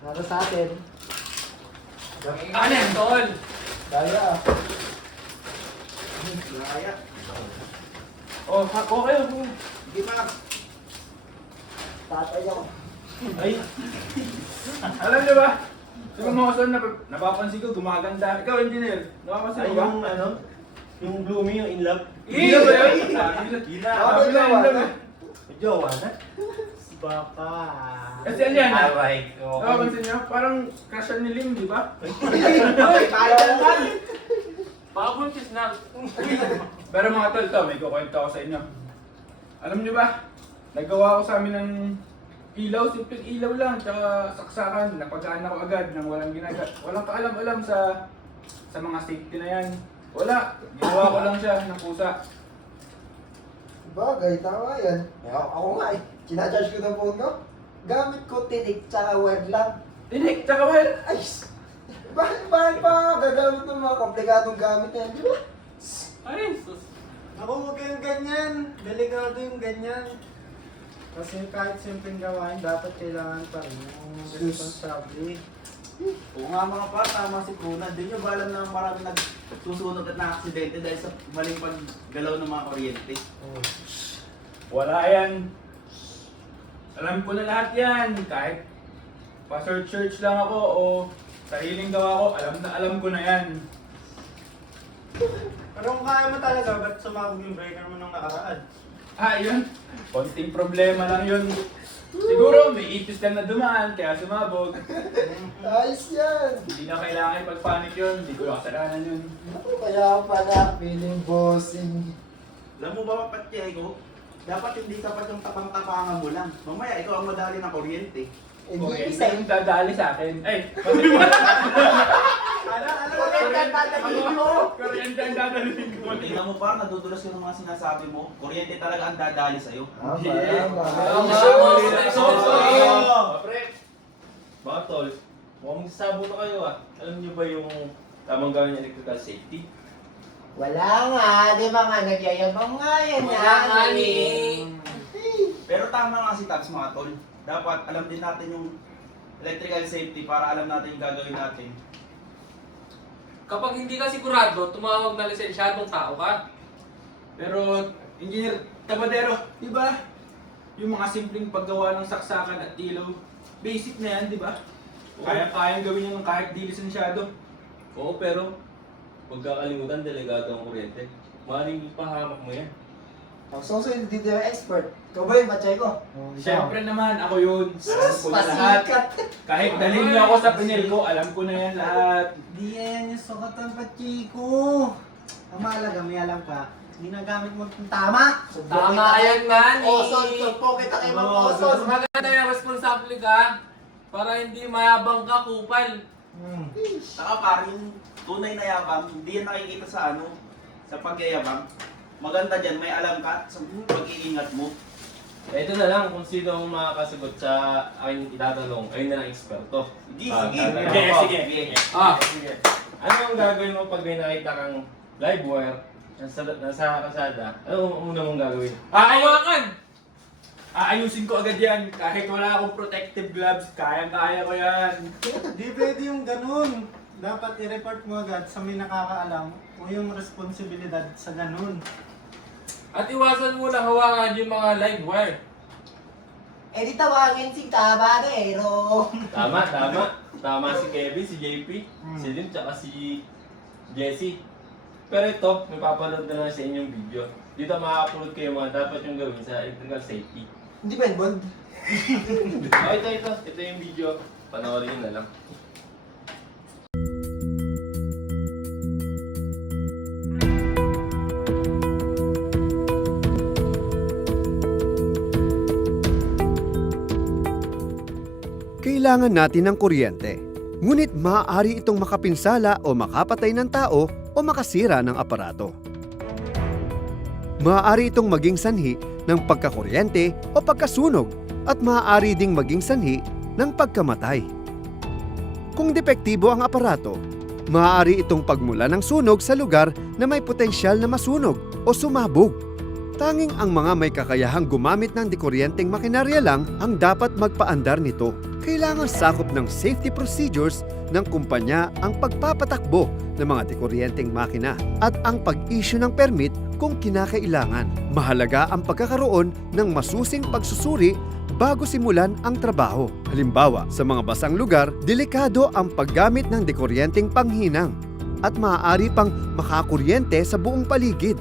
Para sa atin. Ano yan, tol? Kaya. Kaya. Oh, okay. Hindi pa. Tatay ako. Ay. Alam niyo ba? Siguro mga son, napapansin ko, gumaganda. Ikaw, engineer, napapansin Ay, mo ba? yung ano, yung Bloomy, yung in love. Iya ba yun? Gina. Ako Sabi na jowa yun. na. May jowa na. Baka. Kasi ano yan? Aray ko. Napapansin niyo? Parang crush ni Lim, di ba? Ay, tayo naman. Pakabuntis na. Pero mga tol, to, may kukwento ako sa inyo. Alam niyo ba? Nagawa ko sa amin ng ilaw, simpleng ilaw lang, tsaka saksakan. Napagaan ako agad nang walang ginagawa. Walang kaalam-alam sa mga safety na yan. Wala. Ginawa ko lang siya ng pusa. Bagay, tama yan. Ako nga eh. Sinacharge ko ng phone ko. Gamit ko tinik tsaka wire lang. Tinik, tsaka wire. Ay! Bakit pa gagamit ng mga komplikadong gamit na yan, di ba? Ay, sus. Ako, huwag kayong ganyan. Delikado yung ganyan. Kasi kahit simpleng gawain, dapat kailangan pa rin yung responsable. Oo nga mga par, tama si Kruna. Di nyo ba alam na maraming nagsusunod at na-aksidente dahil sa maling paggalaw ng mga kuryente? Wala yan. Alam ko na lahat yan. Kahit pa-search lang ako o sariling gawa ko, alam ko na yan. Pero kung kaya mo talaga, ba't sumabog yung breaker mo nung nakaraan? Ah, yun. Konting problema lang yun. Siguro may ipis lang na dumaan, kaya sumabog. Ayos yan! Hindi na kailangan ipag-panic yun. Hindi ko kasalanan yun. Ako kaya pala, feeling bossing. Alam mo ba, Patchego? Dapat hindi sapat yung tapang-tapangan mo lang. Mamaya, ikaw ang madali ng kuryente. Eh, Okay, di isa isa. yung dadali sa akin. Ay, kuryente ang dadalhin ko. Tingnan mo par, nadudulas ka ng mga sinasabi mo. Kuryente talaga ang dadali sa'yo. Tama. Pre, mga tol, mukhang magsasabo na kayo ah. Alam niyo ba yung tamang gawin ng electrical safety? Wala nga, di ba nga, nagyayabang nga yan. Wala nga ni. Pero tama nga si Tabs mga tol. Dapat alam din natin yung electrical safety para alam natin yung gagawin natin. Kapag hindi ka sigurado, tumawag na lisensyadong tao ka. Pero, engineer, tabadero, di ba? Yung mga simpleng paggawa ng saksakan at ilaw, basic na yan, di ba? Kaya-kayang gawin yun ng kahit di lisensyado. Oo, pero huwag kakalimutan delegado ang kuryente. Maaaring ipahamak mo yan. So, hindi tayo expert. Ikaw ba yun, Batchay ko? Siyempre naman, ako yun. Alam ko na lahat. Pasikat! Kahit dalhin niyo ako sa pinil ko, alam ko na yan lahat. Di yan yung sukatan pa, Chico. Ang mahalaga, may alam ka. Ginagamit mo itong tama. Tama yan man eh. Oson, sumpo kita kay Mang Oson. Maganda yung responsable ka para hindi mayabang ka, kupal. Saka par, yung tunay na yabang, hindi yan nakikita sa ano, sa pagyayabang. Maganda dyan, may alam ka sa pag-iingat mo. Ito na lang kung sino ang makakasagot sa aking itatanong. Ayun na lang eksperto. Sige, Ah, sige. sige, sige. Ah, Sige. Ano ang gagawin mo pag may nakita kang live wire nasa kasada? Ano ang una mong gagawin? hawakan. Aayusin ko agad yan. Kahit wala akong protective gloves, kayang-kaya ko yan. Di pwede yung ganun. Dapat i-report mo agad sa may nakakaalam o yung responsibilidad sa ganun. At iwasan mo na hawakan yung mga live wire. Eh di tawagin si Tabanero. Tama, tama. Tama si Kevin, si JP, si Lim, tsaka si Jesse. Pero ito, may papanood na lang sa inyong video. Dito makaka-upload kayo mga dapat yung gawin sa electrical safety. Hindi ba yun, Bond? Oh, ito. Ito yung video. Panoorin nyo na lang. Kailangan natin ng kuryente. Ngunit maaari itong makapinsala o makapatay ng tao o makasira ng aparato. Maaari itong maging sanhi ng pagkakuryente o pagkasunog at maaari ding maging sanhi ng pagkamatay. Kung depektibo ang aparato, maaari itong pagmula ng sunog sa lugar na may potensyal na masunog o sumabog. Tanging ang mga may kakayahang gumamit ng dikuryenteng makinarya lang ang dapat magpaandar nito. kailangan sakop ng safety procedures ng kumpanya ang pagpapatakbo ng mga dekuryenteng makina at ang pag-issue ng permit kung kinakailangan. Mahalaga ang pagkakaroon ng masusing pagsusuri bago simulan ang trabaho. Halimbawa, sa mga basang lugar, delikado ang paggamit ng dekuryenteng panghinang at maaari pang makakuryente sa buong paligid.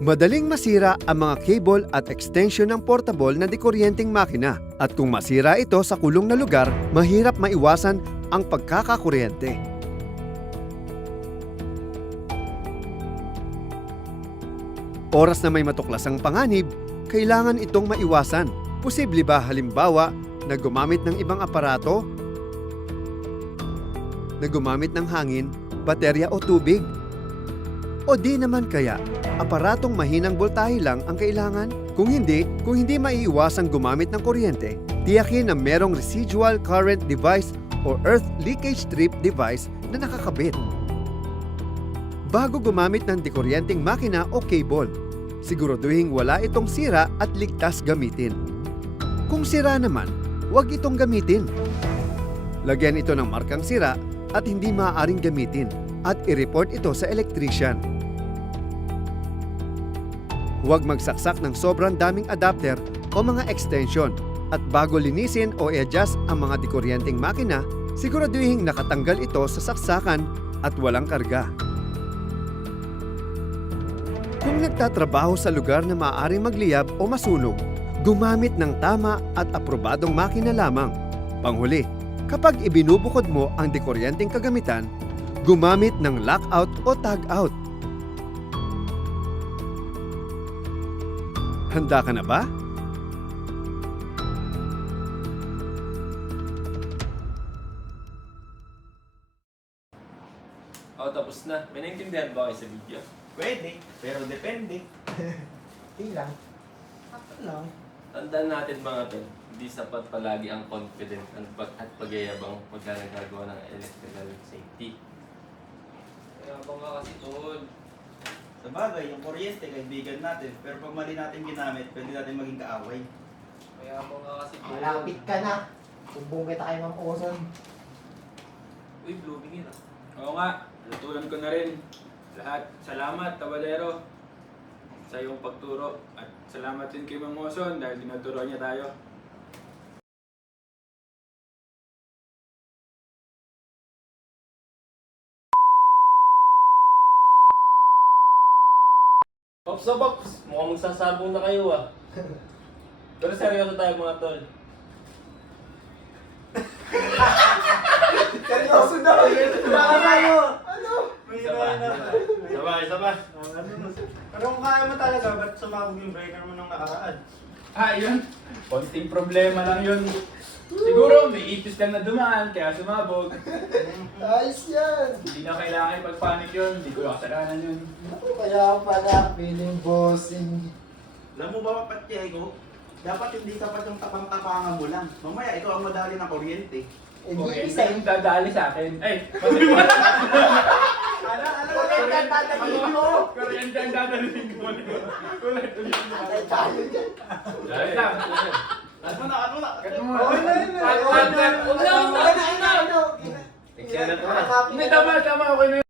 Madaling masira ang mga cable at extension ng portable na dekuryenteng makina at kung masira ito sa kulong na lugar, mahirap maiwasan ang pagkakakuryente. Oras na may matuklasang panganib, kailangan itong maiwasan. Posible ba halimbawa na gumamit ng ibang aparato? Na gumamit ng hangin, baterya o tubig? O di naman kaya, aparatong mahinang boltahe lang ang kailangan? Kung hindi maiiwasang gumamit ng kuryente, tiyakin na merong residual current device o earth leakage strip device na nakakabit. Bago gumamit ng dekuryenteng makina o cable, siguraduhin wala itong sira at ligtas gamitin. Kung sira naman, huwag itong gamitin. Lagyan ito ng markang sira at hindi maaaring gamitin at i-report ito sa electrician. Huwag magsaksak ng sobrang daming adapter o mga extension at bago linisin o i-adjust ang mga dekuryenteng makina, siguraduhin nakatanggal ito sa saksakan at walang karga. Kung nagtatrabaho sa lugar na maaaring magliyab o masunog, gumamit ng tama at aprobadong makina lamang. Panghuli, kapag ibinubukod mo ang dekuryenteng kagamitan, gumamit ng lockout o tag-out. Handa ka na ba? Tapos na. May naintindihan ba kayo sa video? Pwede, pero depende. Hindi lang. Ako lang. Tandaan natin mga tol, hindi sapat palagi ang confident at pagyayabang pagka nagagawa ng electrical safety. Kaya ba nga kasi tol? Sa bagay, yung kuryente, kaibigan natin. Pero pag mali natin ginamit, pwede natin maging kaaway. Kaya ba nga kasi tol? Malapit ka na. Sumbong kita kay Ma'am Ozon. Uy, blooming yun ah. Oo nga, natutunan ko na rin. Lahat, salamat, Tabadero, sa iyong pagturo. At salamat din kay Mang Oson dahil tinuturo niya tayo. Pops na Pops! Mukhang magsasabong na kayo ah. Pero seryoso tayo mga tol. Seryoso daw. Baka tayo! Ano? May Isa pa. Isa pa. Pero kung kaya mo talaga, ba't sumabog yung breaker mo nung nakaraan? Yun. Konting problema lang yun. Siguro may ipis lang na dumaan, kaya sumabog. Ayos yan. Hindi na kailangan ipag-panic yun. Hindi ko kasalanan yun. Ako kaya pala, feeling bossing. Alam mo ba, Patiyego? Dapat hindi sapat yung tapang-tapangan mo lang. Mamaya, ikaw ang madali ng kuryente. Okay, Isa yung dadali sa akin. Ay, Kuryente ang dadalhin mo. kuryente ang dadalhin ko. Ay, tayo dyan. Dahil lang. Ano na? Cut mo. Okay na yun. Huwag na, huwag na, huwag na, huwag na. Ano? Eksena to na. Hindi, tama, okay na yun.